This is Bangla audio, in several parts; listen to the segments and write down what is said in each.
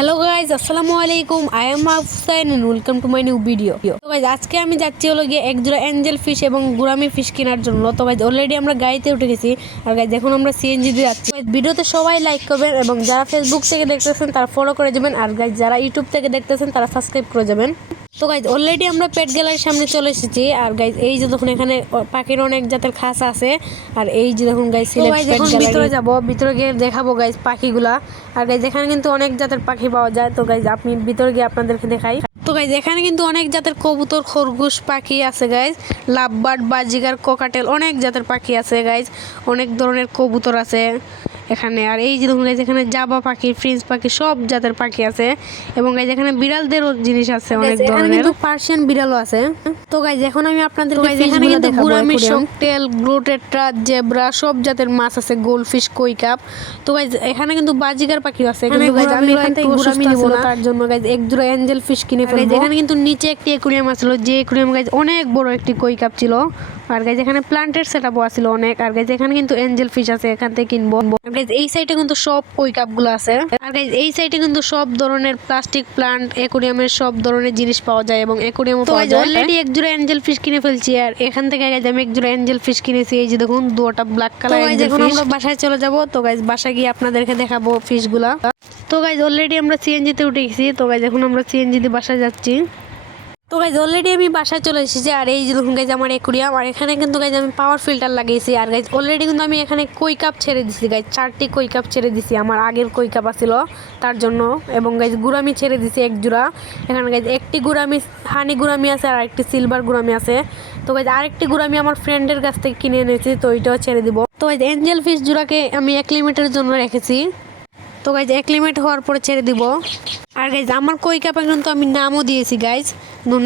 হ্যালো গাইজ, আসসালামু আলাইকুম। I am Afsain and welcome to my new video. তো গাইজ আজকে আমি যাচ্ছি হলো গিয়ে একজোড়া অ্যাঞ্জেল ফিশ এবং গুরামি ফিশ কেনার জন্য। তো গাইজ অলরেডি আমরা গাড়িতে উঠে গেছি আর গাইজ এখন আমরা সিএনজি দিয়ে যাচ্ছি। ভিডিওতে সবাই লাইক করবেন এবং যারা ফেসবুক থেকে দেখতেছেন তারা ফলো করে যাবেন, আর গাইজ যারা ইউটিউব থেকে দেখতেছেন তারা সাবস্ক্রাইব করে যাবেন। তো গাইজ অলরেডি আমরা পেট গ্যালারির সামনে চলে এসেছি। আর গাইজ এই যে দেখুন এখানে পাখির অনেক জাতের খাঁচা আছে। আর এই যে দেখুন গাইজ ভিতরে যাবো, ভিতরে গিয়ে দেখাবো গাইজ পাখিগুলা। আর গাইজ এখানে কিন্তু অনেক জাতের পাখি পাওয়া যায়। তো গাইজ আপনি ভিতরে গিয়ে আপনাদেরকে দেখাই। তো গাইজ এখানে কিন্তু অনেক জাতের কবুতর, খরগোশ পাখি আছে গাইজ। লাভবার্ড, বাজিগার, ককাটেল অনেক জাতের পাখি আছে গাইজ। অনেক ধরনের কবুতর আছে এখানে। আর এই যে দেখুন গাইজ এখানে জাবা পাখি, ফ্রিন্স পাখি সব জাতের পাখি আছে। এবং গাইজ এখানে বিড়ালদেরও জিনিস আছে অনেক ধরনের, কিন্তু পার্সিয়ান বিড়ালও আছে। তো গাইজ এখন আমি আপনাদের এখানে কিন্তু গুরামি, শকটেল, গ্লোটেট্রা, জেব্রা সব জাতের মাছ আছে, গোল্ডফিশ, কই কাপ। তো গাইজ এখানে কিন্তু বাজিগার পাখিও আছে। কিন্তু গাইজ আমি এখান থেকে গুরামি নিব না, তার জন্য গাইজ এক জোড়া অ্যাঞ্জেল ফিশ কিনে ফেলবো। এখানে কিন্তু নিচে একটি অ্যাকুরিয়াম ছিল, যে অ্যাকুরিয়াম গাইজ অনেক বড় একটি কই কাপ ছিল। আর গাইজ এখানে প্লান্টের সেটআপও আছিল অনেক। আর গাইজ এখানে কিন্তু অ্যাঞ্জেল ফিশ আছে, এখান থেকে কিনবো। গাইজ এই সাইডে কিন্তু সব কই কাপ গুলো আছে। আর গাইজ এই সাইডে কিন্তু সব ধরনের প্লাস্টিক প্লান্ট, অ্যাকুরিয়ামের সব ধরনের জিনিস পাওয়া যায় এবং অ্যাকুরিয়ামও পাওয়া যায়। অলরেডি এক জোড়া অ্যাঞ্জেল ফিশ কিনে ফেলছি। আর এখান থেকে গাইজ আমি এক জোড়া অ্যাঞ্জেল ফিশ কিনেছি। এই যে দেখুন দুটো ব্ল্যাক কালার। এখন আমরা বাসায় চলে যাব। তো গাইজ বাসায় গিয়ে আপনাদেরকে দেখাবো ফিশ গুলা। তো গাইজ অলরেডি আমরা সিএনজিতে উঠে গেছি। তো গাইজ এখন আমরা সিএনজিতে বাসায় যাচ্ছি। তো গাইজ অলরেডি আমি বাসায় চলে এসেছি। আর এই যে দেখুন গাইজ আমার অ্যাকুরিয়াম। আর এখানে কিন্তু গাইজ আমি পাওয়ার ফিল্টার লাগিয়েছি। আর গাইজ অলরেডি কিন্তু আমি এখানে কই কাপ ছেড়ে দিছি গাইজ, 4টি কই কাপ ছেড়ে দিছি। আমার আগের কই কাপ আছিল তার জন্য। এবং গাইজ গুরামি ছেড়ে দিছি এক জোড়া। এখানে গাইজ একটি গুরামি, হানি গুরামি আছে, আর একটি সিলভার গুরামি আছে। তো গাইজ আরেকটি গুরামি আমার ফ্রেন্ডের কাছ থেকে কিনে এনেছি, তো ওইটাও ছেড়ে দিব। তো গাইজ অ্যাঞ্জেল ফিশ জোড়াকে আমি 1 লিমিটের জন্য রেখেছি। তো গাইজ 1 লিমিট হওয়ার পরে ছেড়ে দিব। আর গাইজ আমার কই কাপে কিন্তু আমি নামও দিয়েছি গাইজ।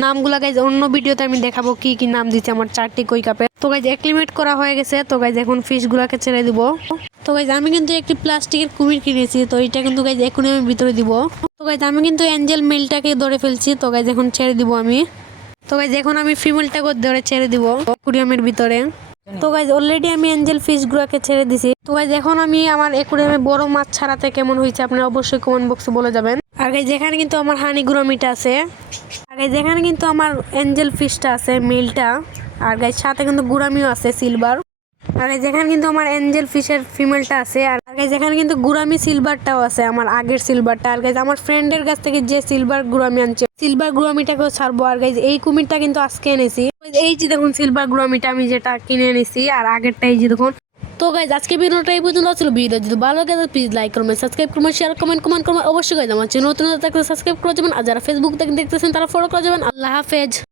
নামগুলা গাইজ অন্য ভিডিওতে আমি দেখাবো কি কি নাম দিচ্ছি আমার 4টি কই কাপে। তো গাইজ 1 লিমিট করা হয়ে গেছে। তো গাইজ এখন ফিশ গুলাকে ছেড়ে দিব। তো গাইজ আমি কিন্তু একটি প্লাস্টিকের কুমির কিনেছি, তো এটা কিন্তু গাইজ এখনই আমি ভিতরে দিব। তো গাইজ আমি কিন্তু অ্যাঞ্জেল মেলটাকে ধরে ফেলছি। তো গাইজ এখন ছেড়ে দিব আমি। তো গাইজ এখন আমি ফিমেলটাকে ধরে ছেড়ে দিব অ্যাকুরিয়ামের ভিতরে। তো গাইজ অলরেডি আমি অ্যাঞ্জেল ফিশ গুলাকে ছেড়ে দিছি। তো গাইজ এখন আমি আমার অ্যাকুরিয়ামে বড় মাছ ছাড়াতে কেমন হয়েছে আপনারা অবশ্যই কমেন্ট বক্সে বলে যাবেন। আর গাইজ এখানে কিন্তু আমার হানি গুরামিটা আছে। আর গাইজ এখানে কিন্তু আমার অ্যাঞ্জেল ফিশটা আছে মেলটা। আর গাইজ সাথে কিন্তু গুরামিও আছে সিলভার। আর গাইজ এখানে কিন্তু আমার অ্যাঞ্জেল ফিশের ফিমেলটা আছে। আর গাইজ এখানে কিন্তু গুরামি সিলভারটাও আছে, আমার আগের সিলভারটা। আর গাইজ আমার ফ্রেন্ডের কাছ থেকে যে সিলভার গুরামি আনছে, সিলভার গুরামিটাকেও ছাড়বো। আর গাইজ এই কুমিরটা কিন্তু আজকে এনেছি। এই যে দেখুন সিলভার গুরামিটা আমি যেটা কিনে এনেছি, আর আগেরটা এই যে দেখুন। তো গাইজ আজকে ভিডিওটা এই পর্যন্ত ছিল। ভিডিও যদি ভালো লাগে প্লিজ লাইক করবেন, সাবস্ক্রাইব করবেন, শেয়ার কমেন্ট করবেন অবশ্যই গাইজ। আমার চ্যানেল নতুন থাকলে সাবস্ক্রাইব করে যাবেন। আর যারা ফেসবুক থেকে দেখতেছেন তারা ফলো করে যাবেন। আল্লাহ হাফেজ।